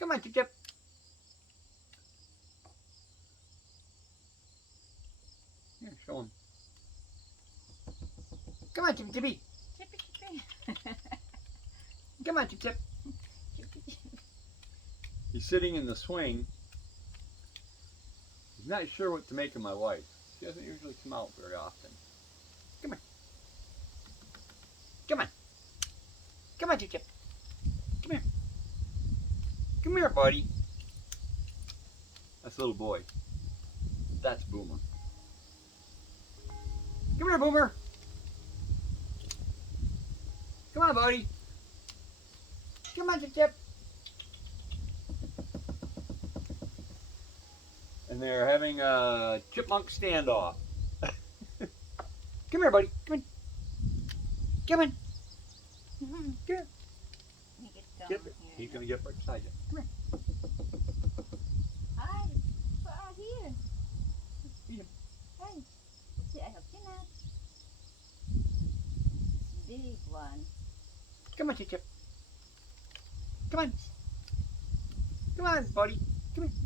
Come on, Chip. Here, show him. Come on, Chippy. Chippy, Chippy. Come on, Chip. Chippy, Chippy. He's sitting in the swing. He's not sure what to make of my wife. She doesn't usually come out very often. Come here. Come on. Come on, Chip. Come here. Come here, buddy. That's little boy. That's Boomer. Come here, Boomer. Come on, buddy. Come on, Chip. And they're having a chipmunk standoff. Come here, buddy. Come on. Come on. Come here. Get it. He's going to get right beside you. Come here. Hi. Right here. Feed him. Hey. See, I have peanut. Big one. Come on, Chip. Come on. Come on, buddy. Come here.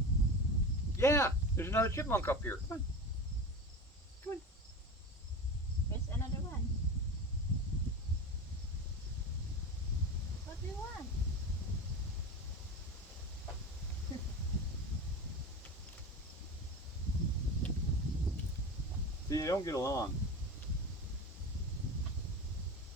Yeah, there's another chipmunk up here. Come on. Come on. There's another one. What do you want? See, they don't get along.